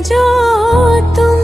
जो तुम।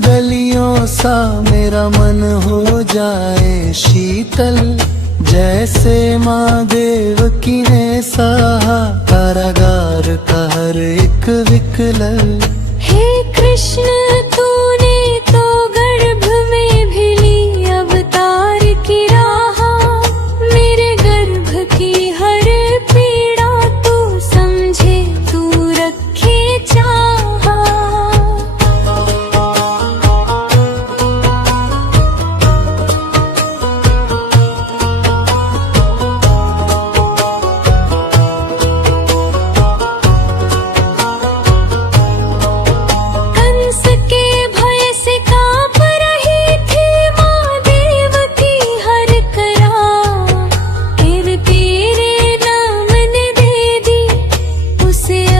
गलियों सा मेरा मन हो जाए शीतल, जैसे माँ देवकी ने सहा कारागार का हर एक विकलल। हे कृष्ण तूने तो गर्भ में भी ली अवतार की राह, मेरे गर्भ की हर पीड़ा तू समझे, तू रखे चाहा।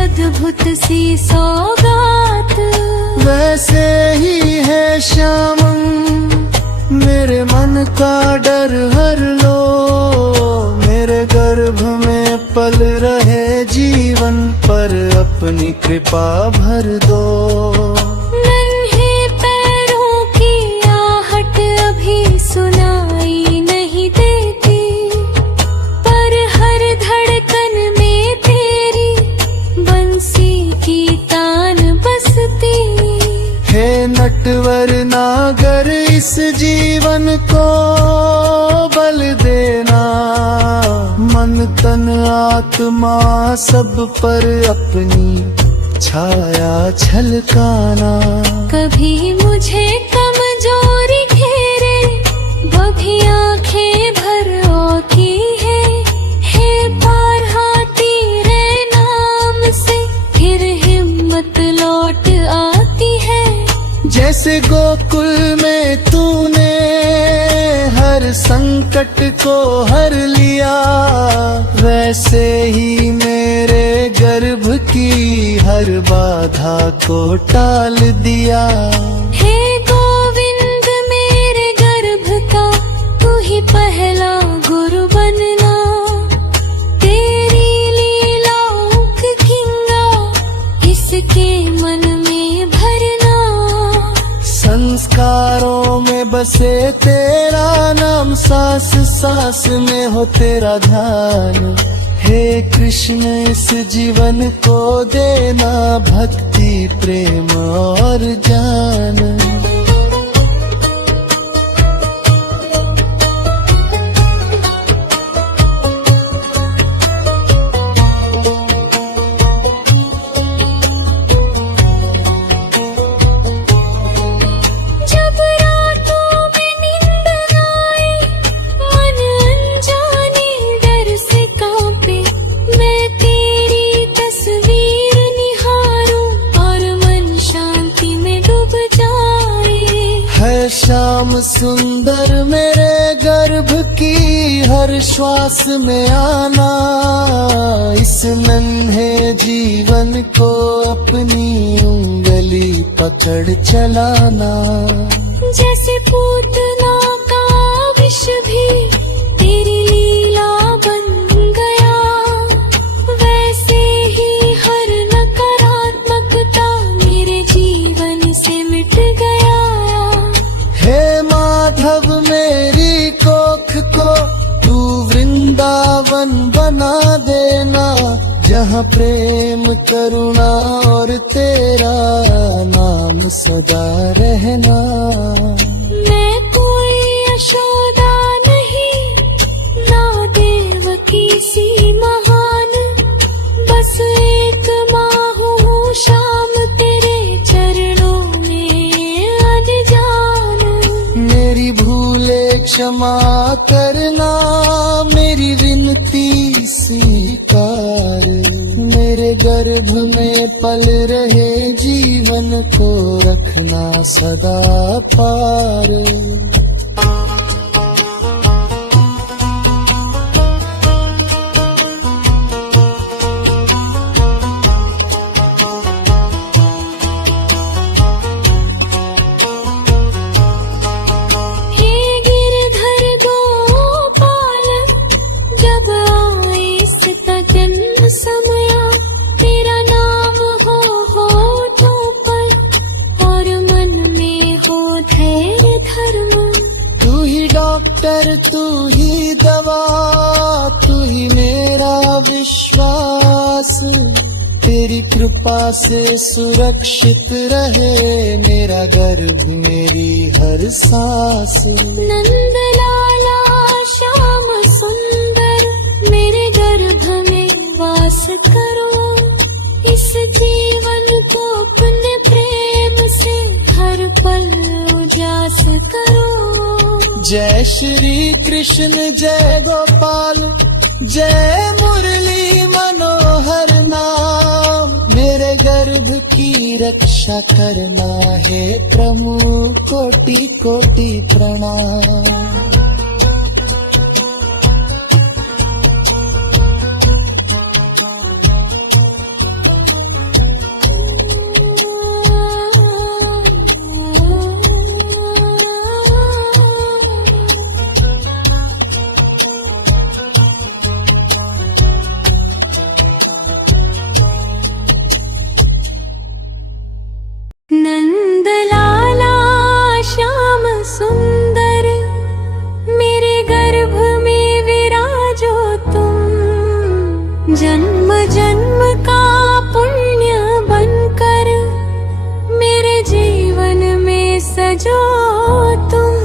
अद्भुत सी सौगात वैसे ही है श्याम, मेरे मन का डर हर लो, मेरे गर्भ में पल रहे जीवन पर अपनी कृपा भर दो। नन्हे पैरों की आहट अभी सुनाई नहीं देती, पर हर धड़कन में तेरी बंसी की तान बसती। हे नटवर नागर इस जीवन को बल देना, मन तन आत्मा सब पर अपनी छाया छलकाना। कभी मुझे कमजोरी घेरे बभी आंखें भर आती है, हे पार हाथी रे नाम से फिर हिम्मत लौट आती है। जैसे गोकुल में तूने हर संकट को हर लिया, वैसे ही मेरे गर्भ की हर बाधा को टाल दिया। हे गोविंद मेरे गर्भ का तू ही पहला गुरु बनना, तेरी लीलाओं की गंगा इसके मन में भरना। संस्कारों में बसे तेरा नाम, सांस सांस में हो तेरा ध्यान। हे कृष्ण इस जीवन को देना भक्ति प्रेम और ज्ञान। श्याम सुंदर मेरे गर्भ की हर श्वास में आना, इस नन्हे जीवन को अपनी उंगली पकड़ चलाना। जैसे पूतना का विष भी तेरी लीला बन गया, वैसे ही हर नकारात्मकता यहाँ प्रेम करुणा और तेरा नाम सदा रहना। मैं कोई यशोदा नहीं, ना देवकी सी महान, बस एक माँ हूँ श्याम तेरे चरणों में अनजान। मेरी भूले क्षमा करना, मेरी विनती स्वीकार। मेरे गर्भ में पल रहे जीवन को रखना सदा पार। हे गिरधर गोपाल, जब आए इसका जन्म समया, तेरा नाम हो होठों पर और मन में हो धैर्य धर्म। तू ही डॉक्टर, तू ही दवा, तू ही मेरा विश्वास। तेरी कृपा से सुरक्षित रहे मेरा गर्भ, मेरी हर सांस। नंद लाला श्याम सुंदर, मेरे गर्भ में वास करो। इस जीवन को अपने प्रेम से हर पल उजास करो। जय श्री कृष्ण जय गोपाल, जय मुरली मनोहर नाम। मेरे गर्भ की रक्षा करना है प्रभु, कोटि कोटि प्रणाम। नंद लाला श्याम सुंदर, मेरे गर्भ में विराजो तुम। जन्म जन्म का पुण्य बनकर मेरे जीवन में सजो तुम।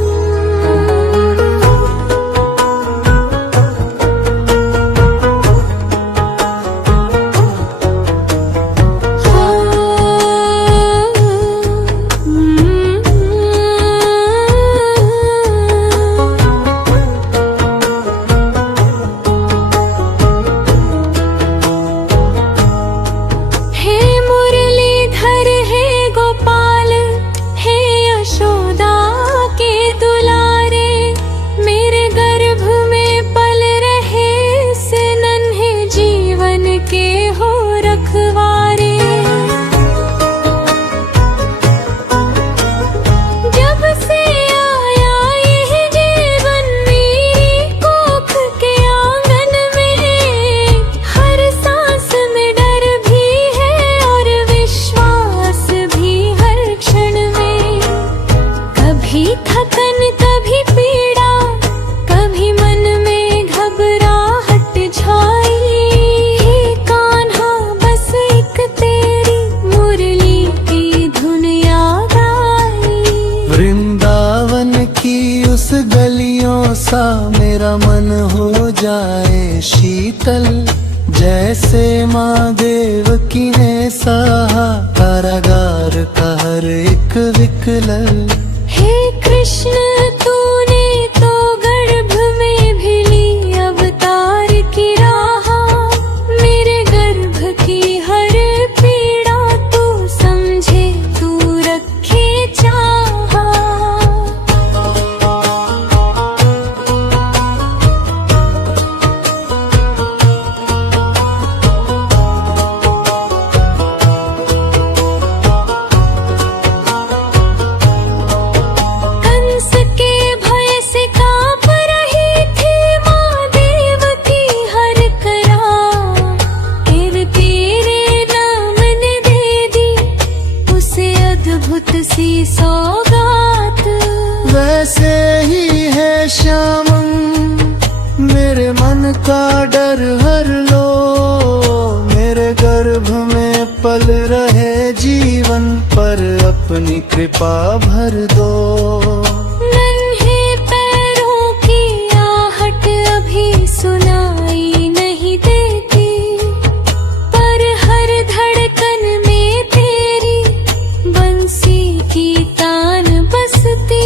सा मेरा मन हो जाए शीतल, जैसे माँ देवकी ने सहा कारागार का हर एक विकलल। हे कृष्ण तूने तो गर्भ में भी ली अवतार की राह, मेरे गर्भ की हर पीड़ा तू समझे, तू रखे चाहा। सी सौगात वैसे ही है श्याम, मेरे मन का डर हर लो, मेरे में पल रहे जीवन पर अपनी कृपा भर दो। नन्हे पैरों की आहट अभी सुनाई नहीं देती, पर हर धड़कन में तेरी बंसी की तान बसती।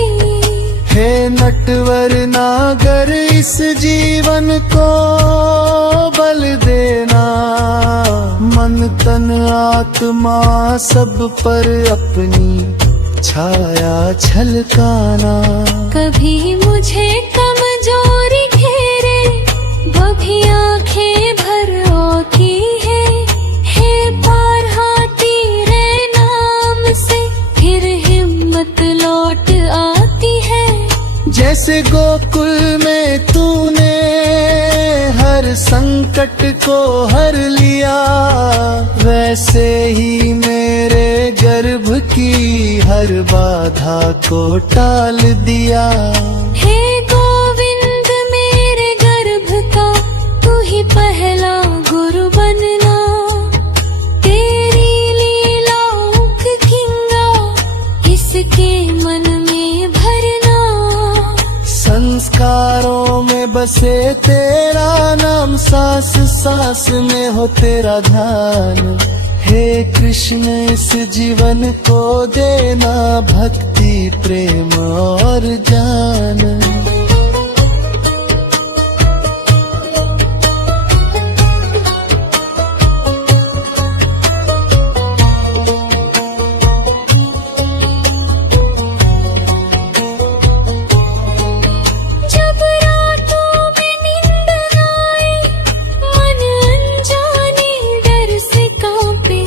हे नटवर नागर इस जीवन को बल देना, मन तन आत्मा सब पर अपनी छाया छलकाना। कभी मुझे कमजोरी घेरे, कभी आंखें भर आती है, हे पार हाथी रे नाम से फिर हिम्मत लौट आती है। जैसे गोकुल में तूने हर संकट को हर लिया, वैसे ही मेरे गर्भ की हर बाधा को टाल दिया। हे गोविंद मेरे गर्भ का तू ही पहला गुरु बनना, तेरी लीलाओं की गंगा इसके मन में भरना। संस्कारों में बसे तेरा नाम, सांस सांस में हो तेरा ध्यान। हे कृष्ण इस जीवन को देना भक्ति प्रेम और ज्ञान। जब रातों में नींद न आए, मन अनजाने डर से कांपे,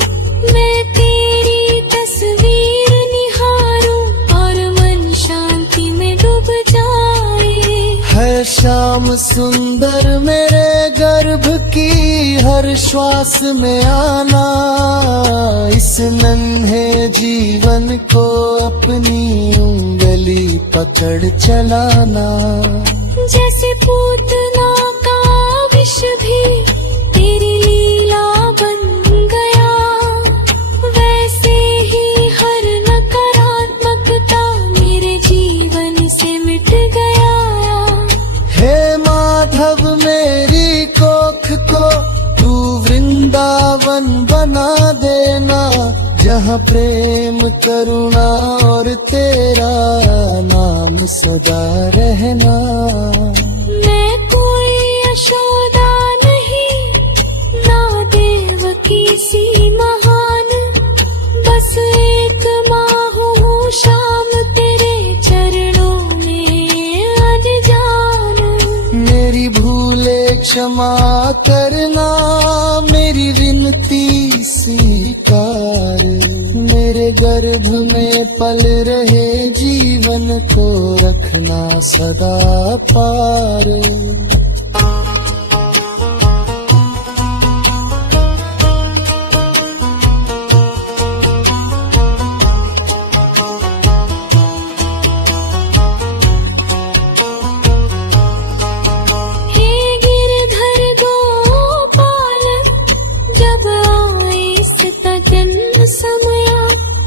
मैं तेरी तस्वीर निहारूं और मन शांति में डूब जाए। है शाम सुंदर मेरे गर्भ की हर श्वास में आना, इस नन्हे जीवन को अपनी उंगली पकड़ चलाना। जैसे पूतना का विष भी तेरी लीला बन गया, वैसे ही हर नकारात्मकता मेरे जीवन से मिट गया। हे माधव मेरी कोख को तू वृंदावन बना देना, जहाँ प्रेम करुणा और तेरा नाम सदा रहना। मैं कोई यशोदा नहीं, ना देवकी सी महान, बस एक माँ हूँ शाम तेरे चरणों में आज जान। मेरी भूले क्षमा करना, मेरी विनती स्वीकार। मेरे गर्भ में पल रहे जीवन को रखना सदा पार। हे गिरधर गोपाल, जब आए इसका जन्म समय,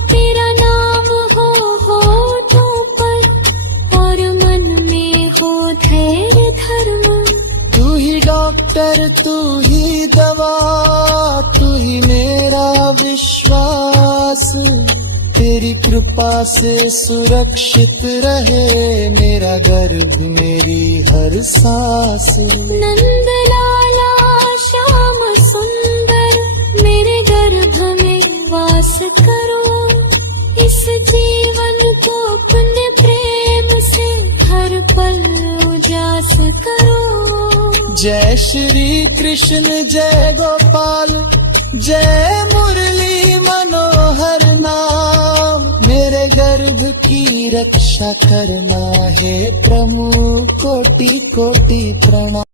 तेरा नाम हो होठों पर और मन में हो धैर्य धर्म। तू ही डॉक्टर तू ही दवा, तू ही मेरा विश्वास। तेरी कृपा से सुरक्षित रहे मेरा गर्भ मेरी हर सांस। नंद लाला श्याम सुंदर मेरे गर्भ में वास करो, इस जीवन को अपने प्रेम से हर पल उजास करो। जय श्री कृष्ण जय गोपाल, जय मुरली मनोहर नाम। मेरे गर्भ की रक्षा करना है प्रभु, कोटि कोटि प्रणाम।